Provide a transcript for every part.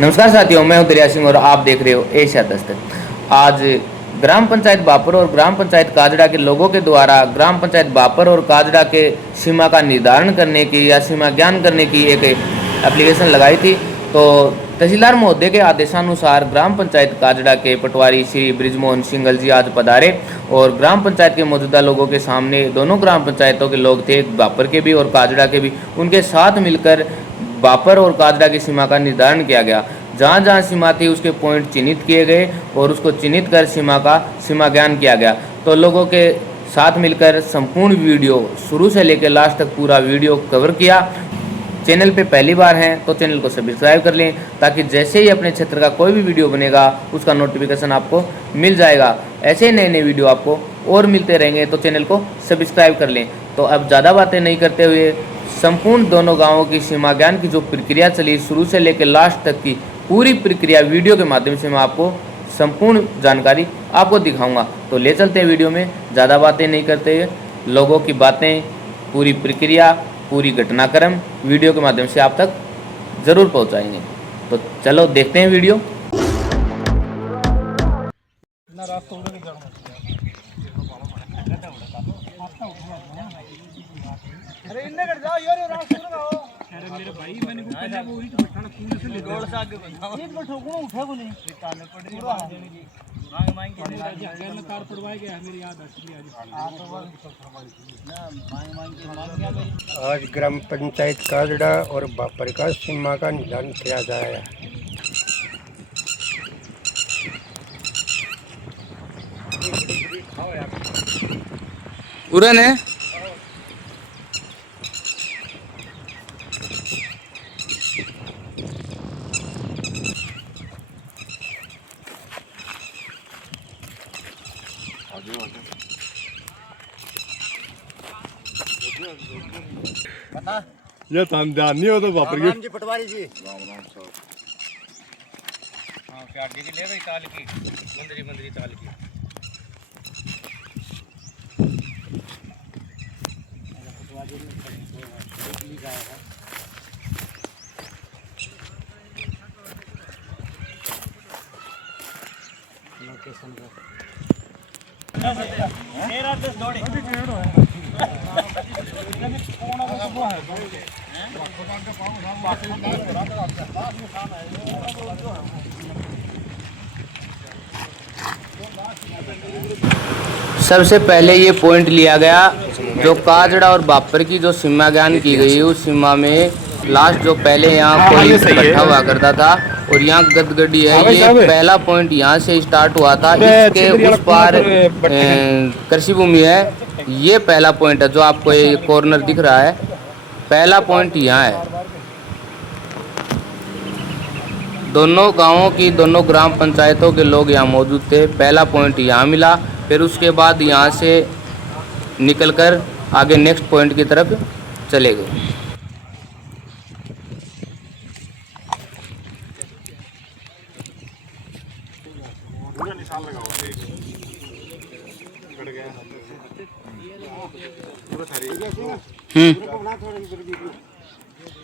नमस्कार साथियों, मैं हूं दरिया सिंह और आप देख रहे हो एशिया दस्तक। आज ग्राम पंचायत बापर और ग्राम पंचायत काजड़ा के लोगों के द्वारा ग्राम पंचायत बापर और काजड़ा के सीमा का निर्धारण करने की या सीमा ज्ञान करने की एक एप्लीकेशन लगाई थी। तो तहसीलदार महोदय के आदेशानुसार ग्राम पंचायत काजड़ा के पटवारी श्री बृजमोहन सिंघल जी आज पधारे और ग्राम पंचायत के मौजूदा लोगों के सामने, दोनों ग्राम पंचायतों के लोग थे, बापर के भी और काजड़ा के भी, उनके साथ मिलकर बापर और काजड़ा की सीमा का निर्धारण किया गया। जहाँ जहाँ सीमा थी उसके पॉइंट चिन्हित किए गए और उसको चिन्हित कर सीमा ज्ञान किया गया। तो लोगों के साथ मिलकर संपूर्ण वीडियो शुरू से लेकर लास्ट तक पूरा वीडियो कवर किया। चैनल पे पहली बार हैं तो चैनल को सब्सक्राइब कर लें ताकि जैसे ही अपने क्षेत्र का कोई भी वीडियो बनेगा उसका नोटिफिकेशन आपको मिल जाएगा। ऐसे ही नए नए वीडियो आपको और मिलते रहेंगे, तो चैनल को सब्सक्राइब कर लें। तो अब ज़्यादा बातें नहीं करते हुए संपूर्ण दोनों गांवों की सीमा ज्ञान की जो प्रक्रिया चली शुरू से लेकर लास्ट तक की पूरी प्रक्रिया वीडियो के माध्यम से मैं आपको संपूर्ण जानकारी आपको दिखाऊंगा। तो ले चलते हैं वीडियो में, ज़्यादा बातें नहीं करते हुए लोगों की बातें, पूरी प्रक्रिया, पूरी घटनाक्रम वीडियो के माध्यम से आप तक ज़रूर पहुंचाएंगे। तो चलो देखते हैं वीडियो। अरे इन्ने कर जाओ यार, रास्ते में आओ। अरे मेरे भाई मैंने को पहले वो ही तो बैठाना कूने से ले रोड से आगे बताओ। एक बैठो को उठा को नहीं निकालने पड़ रही है। मांग मांग के राजा में कार पड़वाए गया है, मेरी याद असली आज आप ना मांग मांग के मांग गया मेरी। आज ग्राम पंचायत काजड़ा और बापर का सीमा का निर्धारण किया जाएगा। उड़न है ये तामदार नहीं हो तो बापर के जी पटवारी जी हां चार जी की ले गई ताल की मंदरी मंदरी ताल की पटवारी ने जाएगा लोकेशन को मेरा 10 दौड़ी सबसे पहले ये पॉइंट लिया गया जो काजड़ा और बापर की जो सीमा ज्ञान की गई, उस सीमा में लास्ट जो पहले यहाँ कोई इकट्ठा हुआ करता था और यहाँ गदगड़ी है, ये पहला पॉइंट यहाँ से स्टार्ट हुआ था। इसके उस पार कृषि भूमि है, ये पहला पॉइंट है जो आपको ये कॉर्नर दिख रहा है, पहला पॉइंट यहाँ है। दोनों गांवों की, दोनों ग्राम पंचायतों के लोग यहाँ मौजूद थे। पहला पॉइंट यहाँ मिला, फिर उसके बाद यहाँ से निकलकर आगे नेक्स्ट पॉइंट की तरफ चले गए।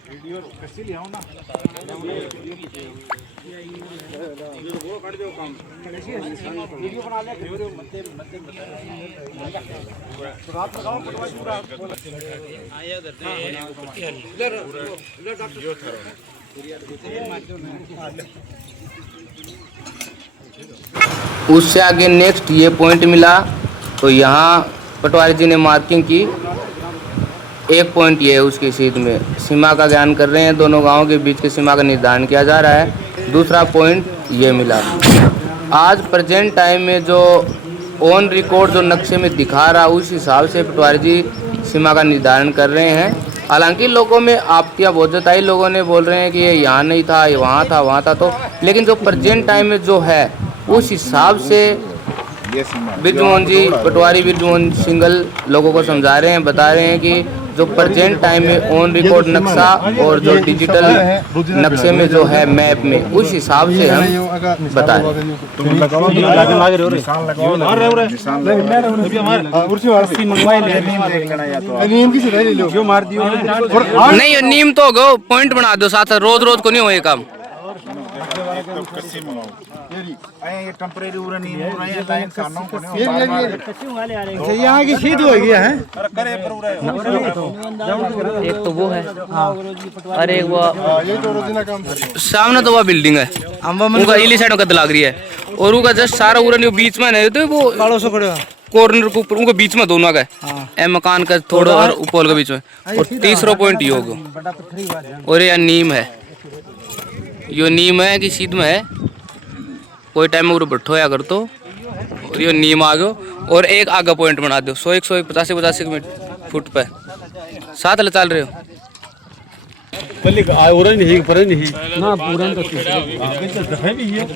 वीडियो कैसे ले आओ ना वो कर दो काम वीडियो बना ले मध्य रात लगाओ पटवारी पूरा आया उससे आगे नेक्स्ट ये पॉइंट मिला, तो यहाँ पटवारी जी ने मार्किंग की। एक पॉइंट ये है, उसकी सीध में सीमा का ज्ञान कर रहे हैं, दोनों गांवों के बीच की सीमा का निर्धारण किया जा रहा है। दूसरा पॉइंट ये मिला। आज प्रेजेंट टाइम में जो ऑन रिकॉर्ड जो नक्शे में दिखा रहा, उस हिसाब से पटवारी जी सीमा का निर्धारण कर रहे हैं। हालांकि लोगों में आपत्तियां बहुत जताई, लोगों ने बोल रहे हैं कि ये यहाँ नहीं था, ये वहाँ था, वहाँ था, तो लेकिन जो प्रेजेंट टाइम में जो है उस हिसाब से बृजमोहन जी, पटवारी बृजमोहन सिंघल लोगों को समझा रहे हैं, बता रहे हैं कि जो प्रेजेंट टाइम में ऑन रिकॉर्ड नक्शा और जो डिजिटल नक्शे में जो है मैप में, उस हिसाब से हम बता रहे हैं। नहीं, नीम तो हो गो, पॉइंट बना दो साथ, रोज रोज को नहीं हो ये काम। कच्ची मंगाओ ये टेंपरेरी उरे नहीं हो रहे हैं लाइन खानों को यहाँ की सीध हो गया है करे पर उरे एक तो वो है और एक वो ये तो रोजीना काम सामने तो वो बिल्डिंग है उनका इली साइड में लग रही है और उनका जस्ट सारा उरन बीच में नहीं तो वो कॉर्नर के ऊपर उनके बीच में दोनों का है मकान का थोड़ा और ऊपर के बीच में और तीसरा पॉइंट ये होगा और ये नीम है यो नीम है कि सीध में है कोई टाइम में उरे बैठो या कर तो और ये नीम आ गयो और एक आगे पॉइंट बना दो 100 150 फुट पे साथ ले चल रहे हो पल्ली और नहीं पर नहीं ना पूरा तो आगे तो दफे भी है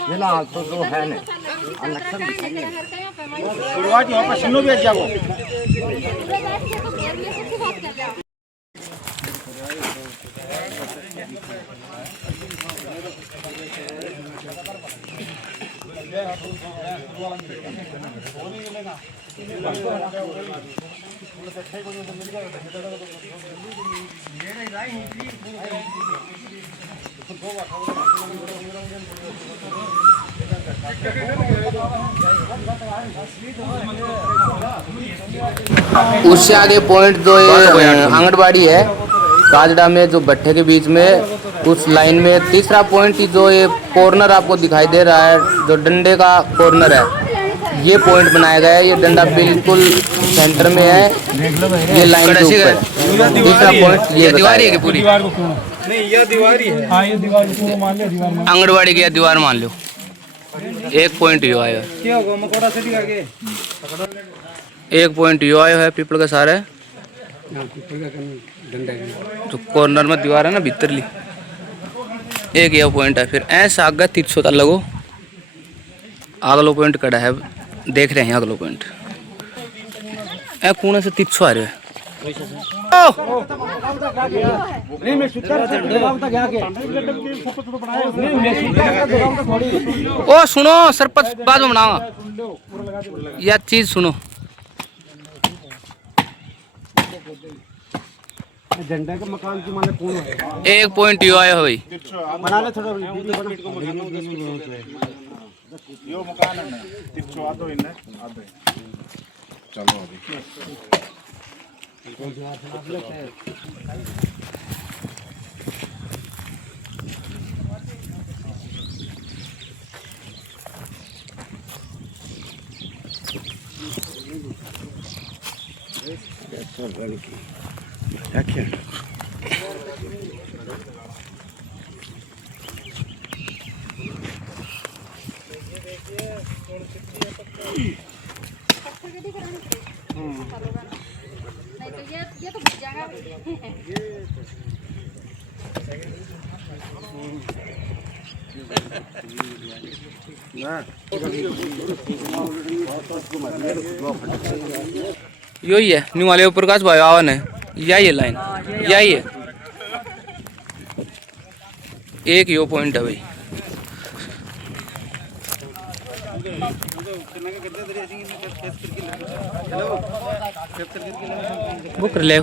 फिलहाल तो जो है ना शुरुआत यहाँ पर सुनो भी जाओ उससे आगे पॉइंट जो आंगनबाड़ी है काजड़ा में जो भट्टे के बीच में उस लाइन में तीसरा पॉइंट जो ये कॉर्नर आपको दिखाई दे रहा है जो डंडे का कॉर्नर है ये पॉइंट बनाया गया है ये डंडा बिल्कुल सेंटर में है ये लाइन के ऊपर तीसरा पॉइंट ये दीवार है पूरी नहीं ये दीवार ही है हां ये दीवार को मान लो दीवार मान आंगनबाड़ी की दीवार मान लो एक पॉइंट यो आया क्या होगा मकोड़ा से आगे एक पॉइंट यो आया है पीपल का सारा है तो कॉर्नर में दीवार है ना भीतरली एक ये पॉइंट है फिर ऐसा आगे 300 तक लगो अगलो पॉइंट कड़ा है देख रहे हैं अगलो पॉइंट ए कोने से 300 आ रहे हैं नहीं मैं सुतर जवाब तक आके नहीं मैं सुतर ओ सुनो सरपंच बाद में बनाऊंगा यह चीज सुनो झंडा के मकान की माने कौन है एक पॉइंट यो आया है भाई बना ले थोड़ा यो मकान है ना 300 आतो इन्ने आते चलो अभी ये तो बच जाएगा यही है न्यू वाले प्रकाश भाई आवन है यही है लाइन यही है एक यो पॉइंट है भाई बुक ले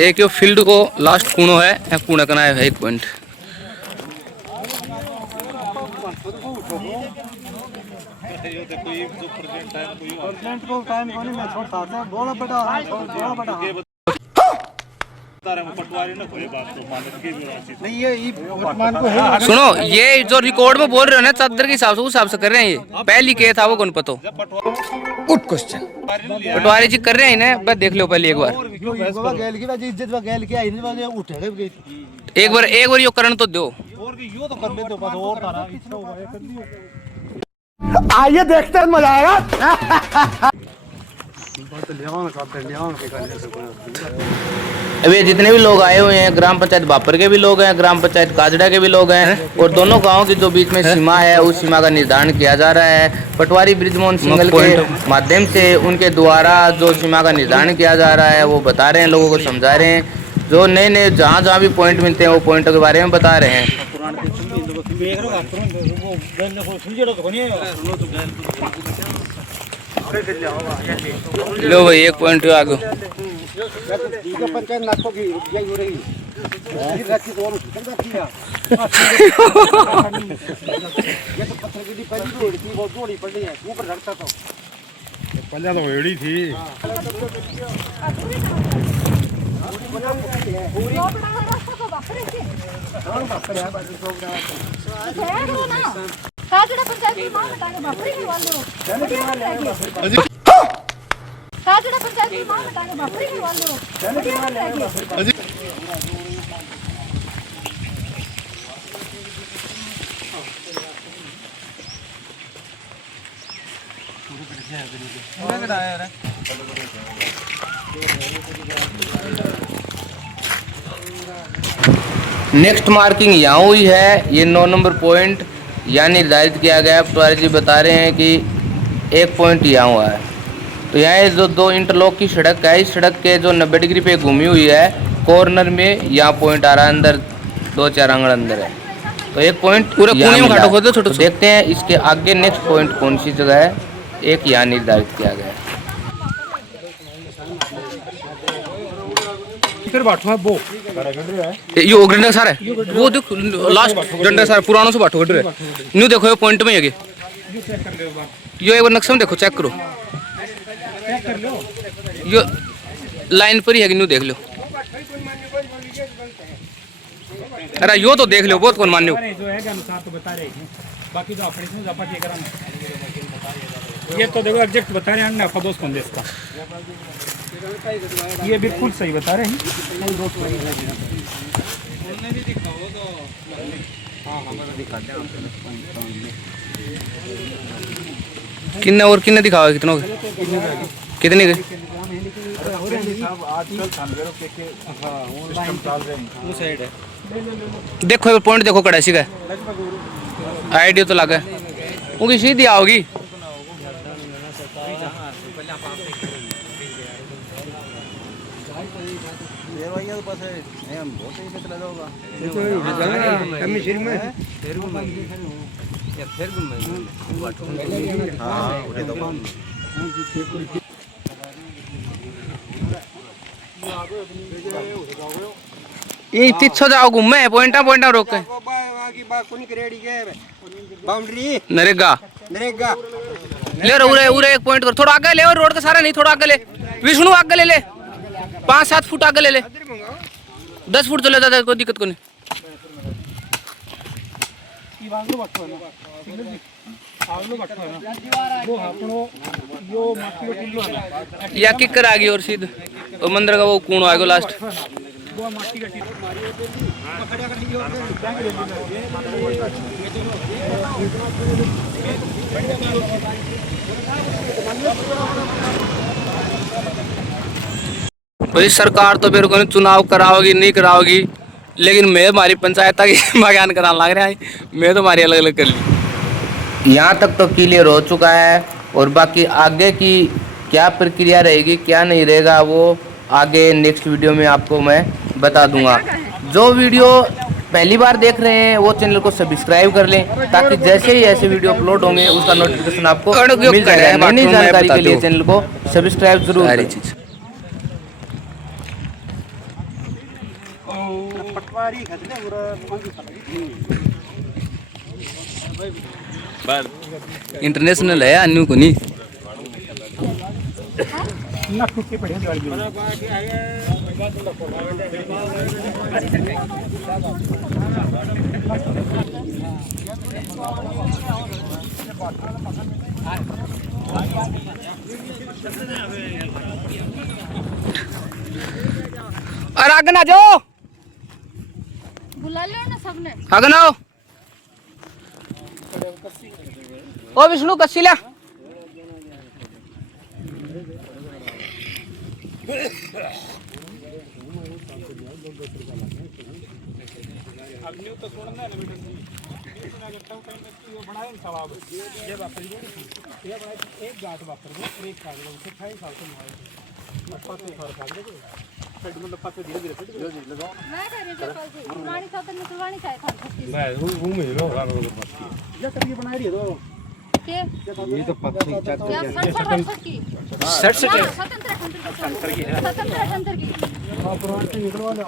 एक यो फील्ड को लास्ट कूणो है कूणा कना है एक पॉइंट नहीं ये वर्तमान को है सुनो ये जो रिकॉर्ड में बोल रहे हो ना चादर के हिसाब से उस हिसाब से कर रहे हैं ये पहली के था वो कौन पता गुड क्वेश्चन पटवारी जी कर रहे हैं ना बस देख लो पहले एक बार एक बार यो करण तो दो आइए देखते हैं मजा आएगा अभी जितने भी लोग आए हुए हैं ग्राम पंचायत बापर के भी लोग हैं ग्राम पंचायत काजड़ा के भी लोग हैं और दोनों गांवों की जो बीच में सीमा है उस सीमा का निर्धारण किया जा रहा है पटवारी बृजमोहन सिंघल के माध्यम से उनके द्वारा जो सीमा का निर्धारण किया जा रहा है वो बता रहे हैं लोगों को समझा रहे हैं जो नए नए जहाँ जहाँ भी पॉइंट मिलते हैं वो पॉइंटों के बारे में बता रहे हैं। लो भाई एक पॉइंट आगे। पंजा तो एड़ी थी। काजड़ा पंचायत की मांग हटाने बापरे के वाले हो काजड़ा पंचायत की मांग हटाने बापरे के वाले हो नेक्स्ट मार्किंग यहाँ हुई है। ये 9 नंबर पॉइंट यहाँ निर्धारित किया गया है। पटवारी जी बता रहे हैं कि एक पॉइंट यहाँ हुआ है। तो यहाँ जो 2 इंटरलॉक की सड़क है, इस सड़क के जो 90 डिग्री पे घूमी हुई है कॉर्नर में यहाँ पॉइंट आ रहा है, अंदर 2-4 आंगन अंदर है। तो एक पॉइंट पूरा तो देखते हैं इसके आगे नेक्स्ट पॉइंट कौन सी जगह है। एक यहाँ निर्धारित किया गया है। यो डंडा सारा है वो देखो लास्ट डंडा सारा पुरानों से बाटो है न्यू देखो ये पॉइंट में है यो एक बार नक्शा में देखो चेक करो यो लाइन पर ही है न्यू देख लो। अरे यो तो देख लो बहुत कौन मान लो जो है अनुसार तो बता रहे हैं बाकी जो ऑपरेशन जापा के करा ये तो देखो एग्जैक्ट बता रहे हैं ना फदोस कौन देता ये बिल्कुल सही बता रहे हैं। किन्ने और किन्ने दिखाओ कितनों कितने के देखो ये पॉइंट देखो कड़ासी का आइडिया तो लगा उनकी सीधी आओगी ये पीछे जाओ घूमे पॉइंटा पॉइंटा रोक के बाउंड्री नरेगा नरेगा ले उरे उरे एक पॉइंट कर थोड़ा आगे ले और रोड का सारा नहीं थोड़ा आगे ले विष्णु आगे ले ले 5-7 फुट आगे ले ले 10 फुट चले जाता कोई दिक्कत को नहीं। या किक कर आ गई और सीध और मंदिर का वो कूण आएगा लास्ट भाई सरकार तो मेरे को चुनाव कराओगी नहीं कराओगी लेकिन मैं हमारी पंचायत की बयान कराने लग रहा है मैं तो हमारी अलग अलग कर ली। यहाँ तक तो क्लियर हो चुका है और बाकी आगे की क्या प्रक्रिया रहेगी क्या नहीं रहेगा वो आगे नेक्स्ट वीडियो में आपको मैं बता दूंगा। जो वीडियो पहली बार देख रहे हैं वो चैनल को सब्सक्राइब कर लें ताकि जैसे ही ऐसे वीडियो अपलोड होंगे उसका नोटिफिकेशन आपको मिल जाएगा। नई जानकारी के लिए चैनल को सब्सक्राइब जरूर करें। इंटरनेशनल है अन्यू को नहीं और आगे ना जाओ बुला लो ना सबने आगे ना ओ विष्णु कस्सी ला एक गांठ वापर एक मैं कह रही थी कल से पुरानी सातन में पुरानी चाय खा सकती मैं रूम में लो ये तरीके बना रही है के ये तो पत्थर क्या 67 की 67 स्वतंत्र की हां पुरानी से निकलवा ले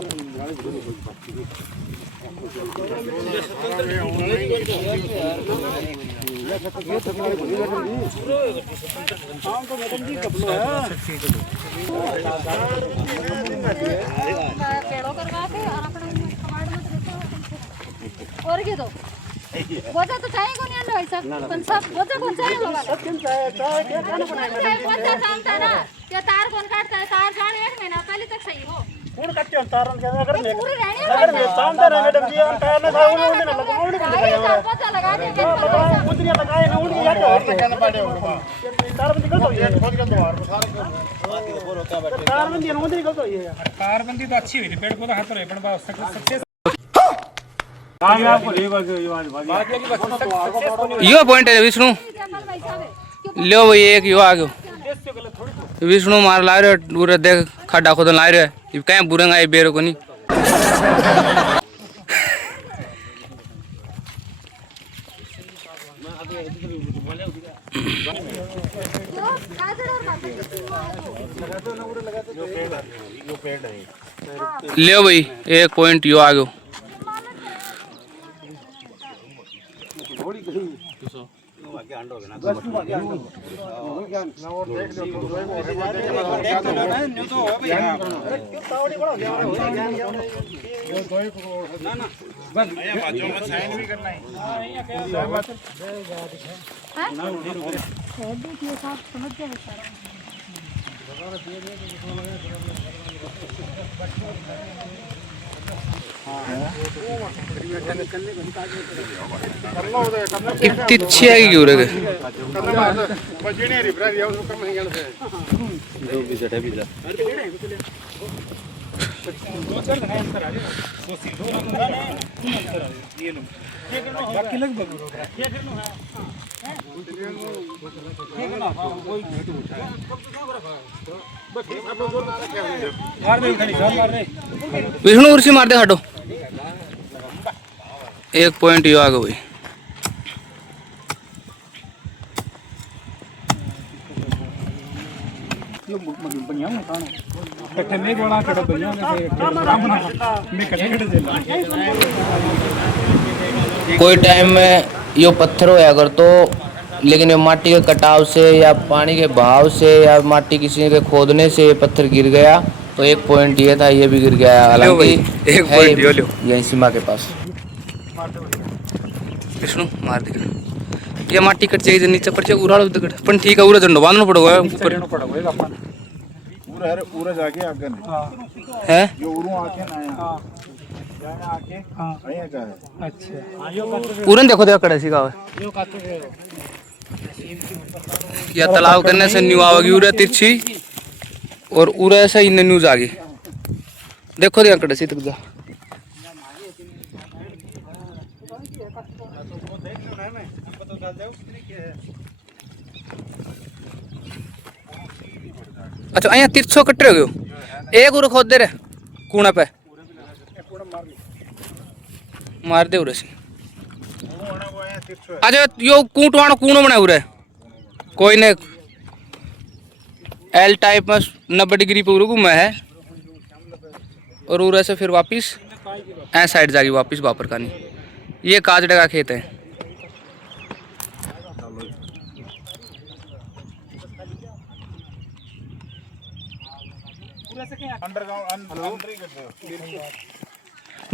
शाम को मैडम जी कपलो है पेड़ों करवा के और अपने कमाड़ में देखो और के दो वजह तो चाहिए कौन है भाई साहब कौन सा वजह कौन सा है लोगा चाय क्या खाना बनाएगा कौन सा जानता है ना ये तार कौन काटता है तार जान 1 महीना पहले तक सही हो कौन काटते हैं तार के अगर मैं पूरी रहनी है अगर मैं शानदार है मैडम जी हम तार ना खाओ उन्होंने लगाओ उन्होंने दिखाया पता लगा के मुंदरिया लगाए ना उन्होंने याद है क्या बाटे होगा तार बंदी कर दो ये खोद के द्वार सारे तार बंदी ना उन्होंने कर दो ये कारबंदी तो अच्छी हुई थी पेड़ पौधा हाथ रहे पण बात सक्सेस यो पॉइंट है विष्णु लो भाई एक यो आ गयो विष्णु मार ला रहे पूरे देख खड्डा खोदन ला रहे ये कहीं बुरंगा ये बेरो को नहीं ले भाई एक पॉइंट यो आ गयो इतनी है क्यों रे विष्णु उर्सी मार दे हटो एक पॉइंट यो आ गया भाई कोई टाइम में यो पत्थर होया कर तो लेकिन ये माटी के कटाव से या पानी के बहाव से या माटी किसी के खोदने से ये पत्थर गिर गया तो एक पॉइंट ये था ये भी गिर गया हालांकि एक पॉइंट यो लो यही सीमा के पास विष्णु मार दे ये माटी कट जाएगी नीचे पर उड़ा पण ठीक है उरा झंडो बांधना पड़ेगा ऊपर पूरा जाके आगे नहीं है यो उरू आके ना यहाँ आके आया का है अच्छा पूरन देखो देखो कड़े सी का या तालाब करने से न्यू आवेगी उरा तिरछी और उरा ऐसा इन न्यूज आ गई देखो देखो कड़े सी तक जा अच्छा यहाँ तिरछो कट्टे हो गयो एक उरा खोद दे रे कूड़ा पे मार दे उरे से अच्छा यो कूटवाणो कूणो बना उरे कोई ने एल टाइप में 90 डिग्री पे घूमा है और उरे से फिर वापिस ऐ साइड जागी वापिस वापर का नहीं ये काजड़े का खेत है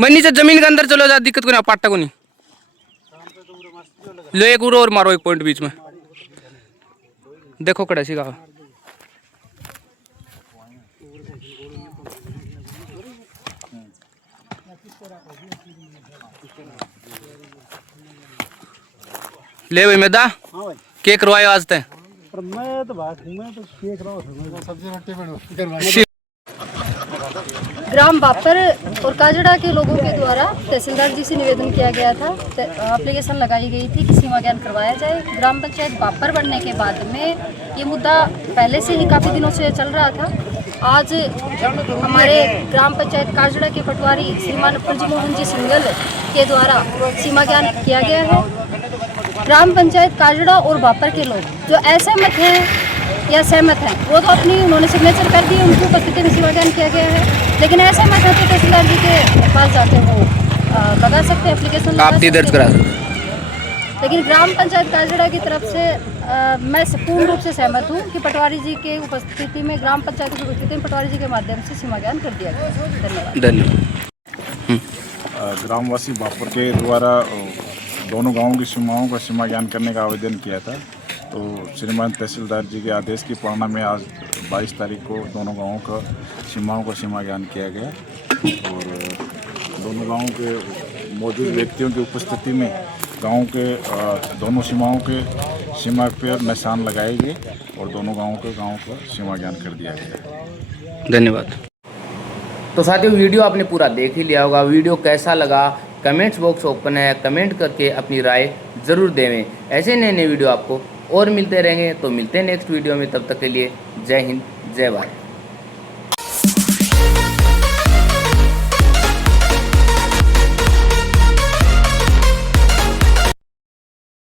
मैं नीचे जमीन के अंदर चलो जा दिक्कत को नहीं पाटा को नहीं लो एक उरो और मारो एक पॉइंट बीच में देखो कड़े सी का ले भाई मैदा के करवाए आज तक पर मैं तो बात मैं तो देख रहा हूँ सब्जी रोटी बनो ग्राम बापर और काजड़ा के लोगों के द्वारा तहसीलदार जी से निवेदन किया गया था एप्लीकेशन लगाई गई थी कि सीमा ज्ञान करवाया जाए। ग्राम पंचायत बापर बनने के बाद में ये मुद्दा पहले से ही काफ़ी दिनों से चल रहा था आज हमारे ग्राम पंचायत काजड़ा के पटवारी श्रीमान ब्रजमोहन जी सिंगल के द्वारा सीमा ज्ञान किया गया है। ग्राम पंचायत काजड़ा और बापर के लोग जो असहमत हैं या सहमत हैं वो तो अपनी उन्होंने सिग्नेचर कर दी, उनकी उपस्थिति में सीमा ज्ञान किया गया है। लेकिन असहमत है तो तहसीलदार जी के पास जाके वो लगा सकते हैं, एप्लीकेशन आपत्ति दर्ज करा सकते हैं। लेकिन ग्राम पंचायत काजड़ा की तरफ से मैं पूर्ण रूप से सहमत हूँ कि पटवारी जी के उपस्थिति में, ग्राम पंचायत की उपस्थिति में पटवारी जी के माध्यम से सीमा ज्ञान कर दिया गया। धन्यवाद। ग्रामवासी बापर के द्वारा दोनों गांवों की सीमाओं का सीमा ज्ञान करने का आवेदन किया था। तो श्रीमान तहसीलदार जी के आदेश की पालना में आज 22 तारीख को दोनों गांवों का सीमाओं का सीमा ज्ञान किया गया और दोनों गांवों के मौजूद व्यक्तियों की उपस्थिति में गांव के दोनों सीमाओं के सीमा पर निशान लगाए गए और दोनों गांवों का सीमा ज्ञान कर दिया गया। धन्यवाद। तो साथियों वीडियो आपने पूरा देख ही लिया होगा। वीडियो कैसा लगा कमेंट्स बॉक्स ओपन है, कमेंट करके अपनी राय ज़रूर देवें। ऐसे नए नए वीडियो आपको और मिलते रहेंगे। तो मिलते हैं नेक्स्ट वीडियो में, तब तक के लिए जय हिंद जय भारत।